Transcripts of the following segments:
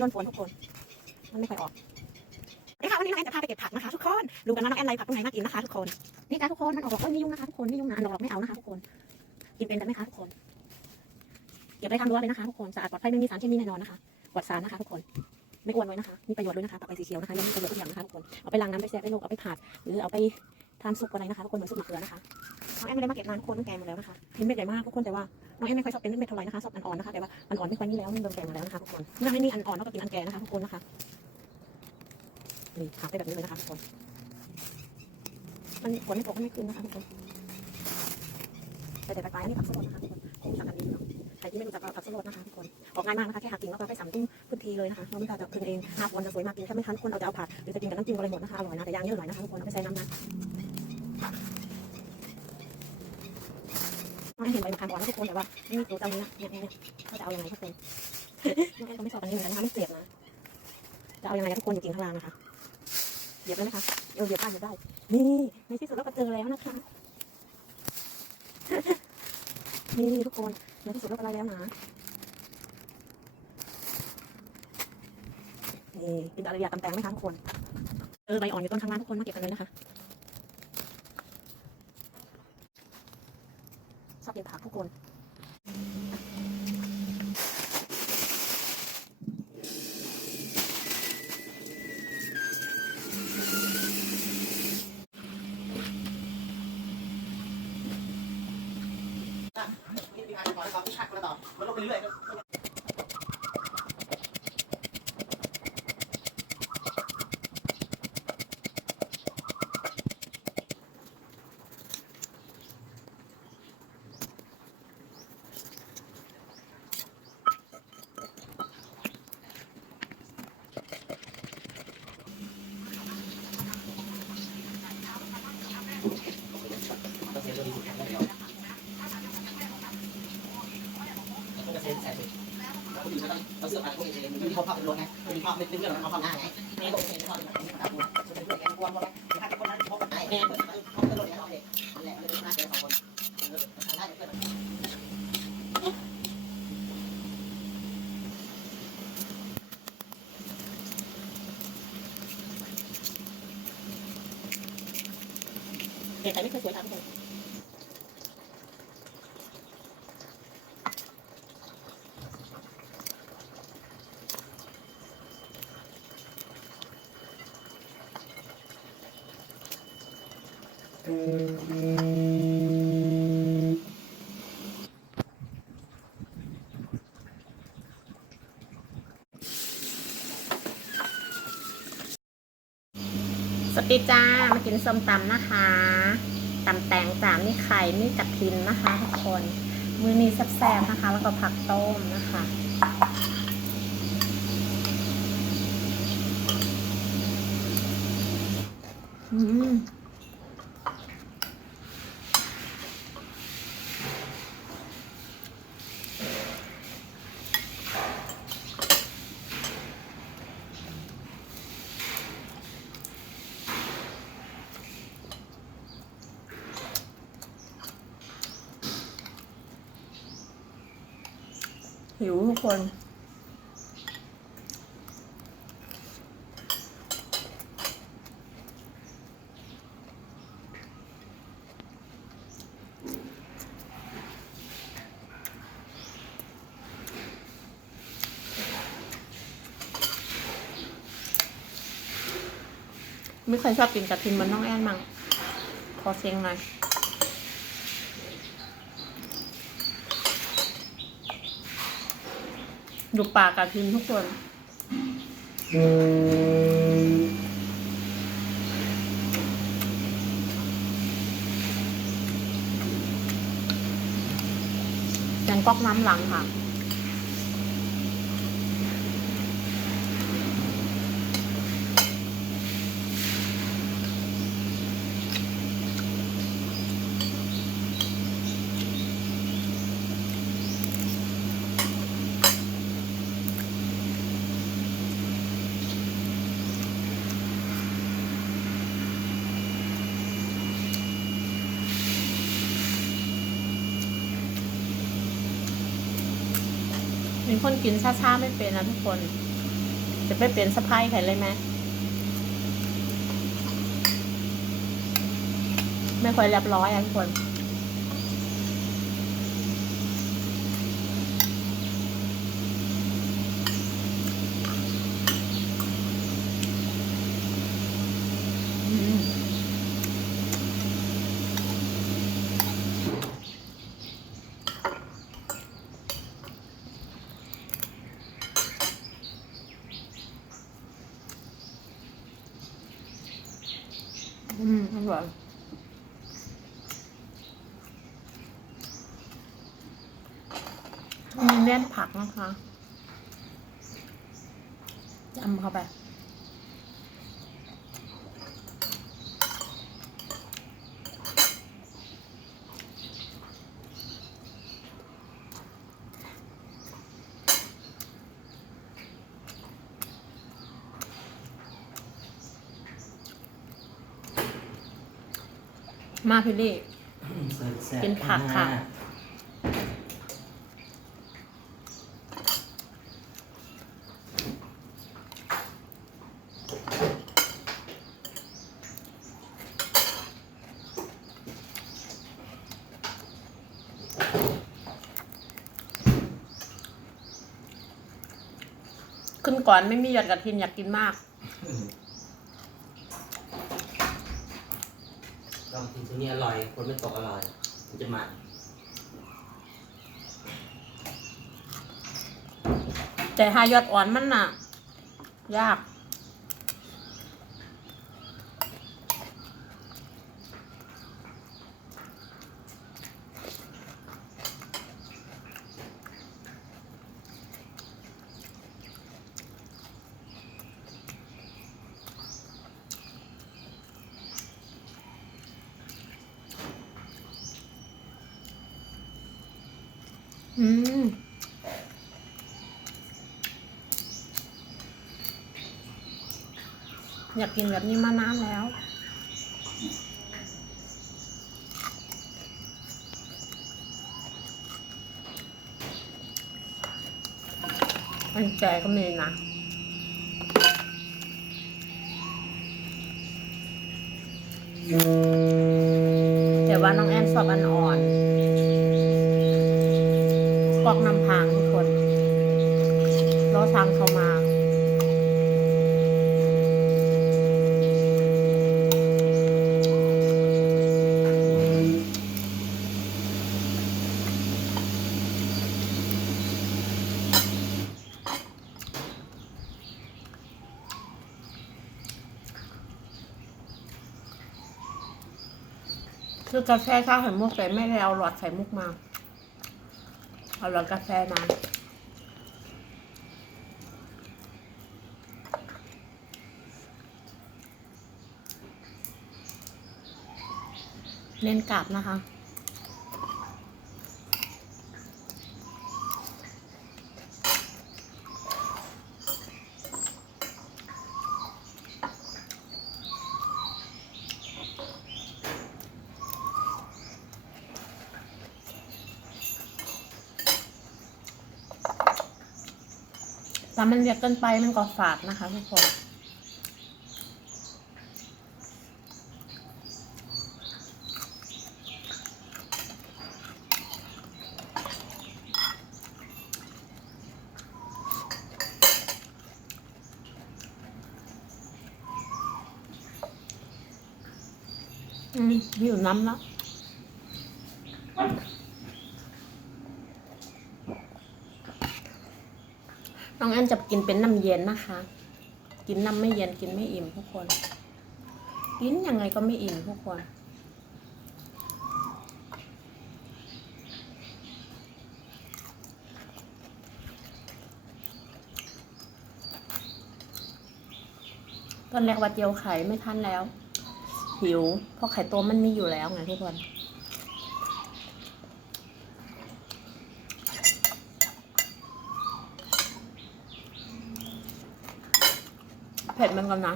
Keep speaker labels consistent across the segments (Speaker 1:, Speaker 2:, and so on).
Speaker 1: โดนฝนทุกคน มันไม่ค่อยออกนี่ค่ะวันนี้น้องแอนจะพาไปเก็บผักนะคะทุกคนดูกันว่าน้องแอนไรผักตรงไหนน่ากินนะคะทุกคน นี่จ้าทุกคนมันออกดอกก็มียุ่งนะคะทุกคนไม่ยุ่งนะอันดอกไม่เอานะคะทุกคน กินเป็นกันไหมคะทุกคน เก็บได้ทางรั้วเลยนะคะทุกคนสะอาดปลอดภัยไม่มีสารเคมีแน่นอนนะคะปลอดสารนะคะทุกคนไม่อ้วนเลยนะคะ มีประโยชน์ด้วยนะคะผักใบสีเขียวนะคะยังมีประโยชน์ทุกอย่างนะคะทุกคน เอาไปล้างน้ำไปแช่ไปลวกเอาไปผัด หรือเอาไปทานซุปอะไรนะคะทุกคนเหมือนซุปมะเขือนะคะ น้องแอนไม่ได้มาเก็บนานทุกคนมันแก่หมดแล้วนะคะเห็นเม็ดใหญ่มากทุกคนแต่ว่าน้องแอนไม่ค่อยชอบเป็นเม็ดเท่าไหร่นะคะชอบอันอ่อนนะคะแต่ว่าอันอ่อนไม่ค่อยนี่แล้วนเริ่มแก่หมดแล้วนะคะทุกคนเมื่อให้นี่อันอ่อนแล้วก็กินอันแก่นะคะทุกคนนะคะนี่หักได้แบบนี้เลยนะคะทุกคนมันผลไม่ตกก็ไม่ขึ้นนะคะทุกคนแต่แต่ปลายๆอันนี้ผักสลัดนะคะทุกคนคงสั่งกันดีเนาะใครที่ไม่รู้จักก็ผักสลัดนะคะทุกคนออกง่ายมากนะคะแค่หักกิ่งแล้วก็ไปสามตุ้มพื้นทีเลยนะคะเราไม่ต้องจะขึ้นเองหน้าฝนจะสวยมากกินแค่ไม่ทันคนเอาจะเอาผัดหรือจะกินกับน้ำจิ้มอะไรหมดนะคะอร่อยนะแต่ย่างเยอะหน่อยนะคะทุกคนเอาไปใส่น้ำนะ น้องแอนเห็นใบมะขามอ่อนแล้วทุกคนแต่ว่าไม่มีตัวเจ้านี้นะเนี่ยเนี่ยเขาจะเอายังไงทุกคนน้องแอนก็ไม่ชอบอันนี้เหมือนกันนะคะไม่เสียบนะจะเอายังไงทุกคนจริงๆข้างล่างนะคะเหยียบได้ไหมคะเออเหยียบได้เหยียบได้นี่ในที่สุดเราก็เจอแล้วนะคะนี่ทุกคนในที่สุดเราก็ได้แล้วนะนี่กินอะไรอยากตำแตงไหมคะทุกคนเออใบอ่อนอยู่ต้นข้างล่างทุกคนมาเก็บกันเลยนะคะ อบกินผักทุกคน
Speaker 2: มีงานก่อนแล้วก็ชักแล้วต่อมันลงไปเรื่อยๆ ต้องเซ็นตัวดีสุดแข็งเลยต้องเซ็นแสนสุดแล้วคนอื่นก็ต้องเราเสื้อผ้าพวกนี้เลยมันมีข้อภาพเป็นลงไงมันมีข้อไม่เป็นเรื่องเอาความง่ายไงไม่ต้อเซ็นข้อที่แบบนี้ามตัวจะเป็นเรื่องแกงกวนวกนี้ถ้าคนนั้นพบกันไหนแน่เหมือนมันเขาเป็นรถเนี่ยเราเด็กนั่นแหละเป็นหน้าเกินสองคนทำได้เพื่อน
Speaker 1: เห็นแต่ไม่เคยสวยตามทุกค
Speaker 3: สวัสดีจ้า มากินส้มตำนะคะตำแตงจามนี่ไข่นี่จักทินนะคะทุกคน มือนี้แซ่บๆนะคะ แล้วก็ผักต้มนะคะอืม หิวทุกคน ไม่เคยชอบกินกระทินมันน้องแอนมั้งขอเสียงหน่อย ดูปากกระทินทุกคนยังก๊อกน้ำหลังค่ะ มีคนกินช้าๆไม่เป็นนะทุกคน จะไม่เป็นสะพายใครเลยไหมไม่ค่อยเรียบร้อยอะทุกคน อืมอืมอร่อย มีเลี่ยนผักนะคะยำเข้าไปมาพี่ลี่เป็นผักค่ะ ขึ้นก่อนไม่มีหยอดกระทินอยากกินมาก
Speaker 2: ลองกินตัวนี้อร่อย คนไม่ตกอร่อย มันจะมัน
Speaker 3: แต่หายอดอ่อนมันน่ะ ยาก อืม อยากกินแบบนี้มานานแล้ว อันแจก็มีนะแต่ว่าน้องแอนชอบอันอ่อนกอกน้ำพางทุกคนรอทางเขามา คือกาแฟชาไข่มุกแต่ไม่ได้เอาหลอดไข่มุกมา เอาหลอดกาแฟมาเน้นกลับนะคะ แต่มันเรียกเกินไปมันก็ฝาดนะคะทุกคนอืมหิวน้ำแล้ว องแอนจะกินเป็นน้ำเย็นนะคะ กินน้ำไม่เย็นกินไม่อิ่มทุกคน กินยังไงก็ไม่อิ่มทุกคนตอนแรกว่าเจียวไข่ไม่ทันแล้ว หิว เพราะไข่ต้มมันมีอยู่แล้วไงทุกคน เผ็ดเหมันกันนะ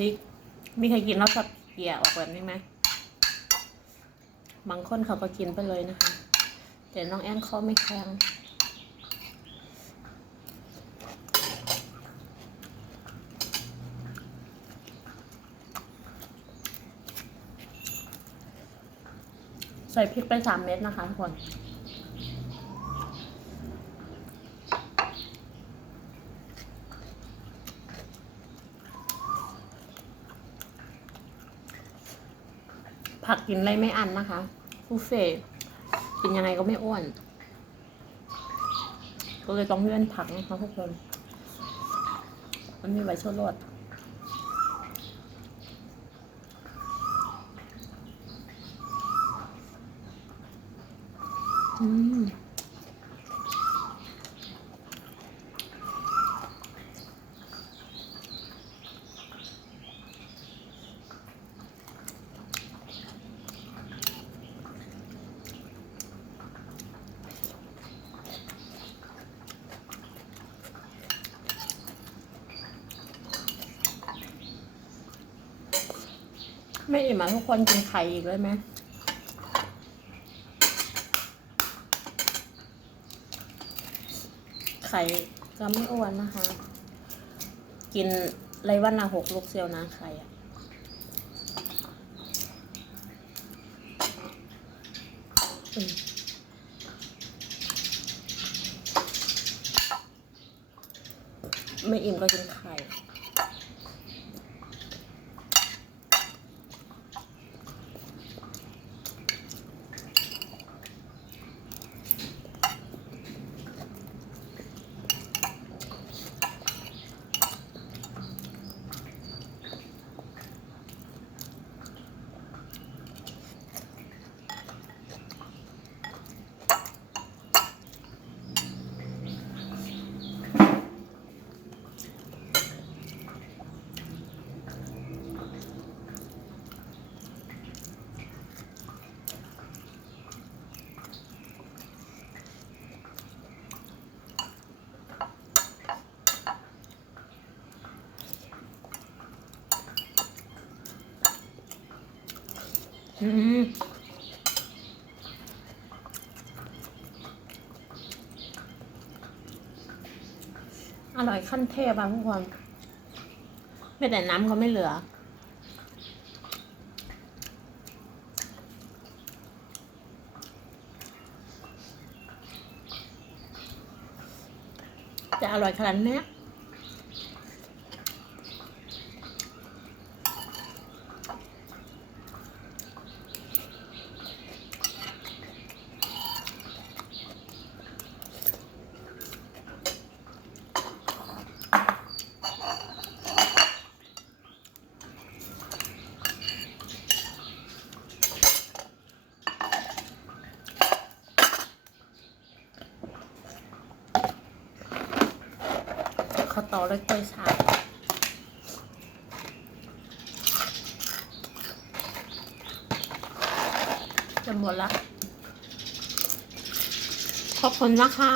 Speaker 3: ริก มีใครกินแล้วสับเกียออกแบบนี้ไหมบางคนเขาก็กินไปเลยนะคะ แต่น้องแอนเขาไม่แข็งใส่พริกไปสามเม็ดนะคะทุกคน ผั กินอะไรไม่อันนะคะบุฟเฟ่กินยังไงก็ไม่อ้วน ก็เลยต้องเลื่อนผักนะคะทุกคนมันมีไว้ช่วยลดอืม ไม่อิ่มอะทุกคนกินไข่อีกเลยไหมไข่จะไม่อ้วนนะคะ กินไรวันละหกลูกเซียวนะไข่อะไม่อิ่มก็กินไข่ อืมอร่อยขั้นเทพอะทุกคนไม่แต่น้ำก็ไม่เหลือ จะอร่อยขนาดนี้ เขาต่อด้วยกล้วยฉาบจะหมดละขอบคุณนะคะ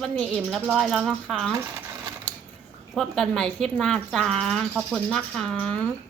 Speaker 3: วันนี้อิ่มเรียบร้อยแล้วนะคะ พบกันใหม่คลิปหน้าจ้า ขอบคุณนะคะ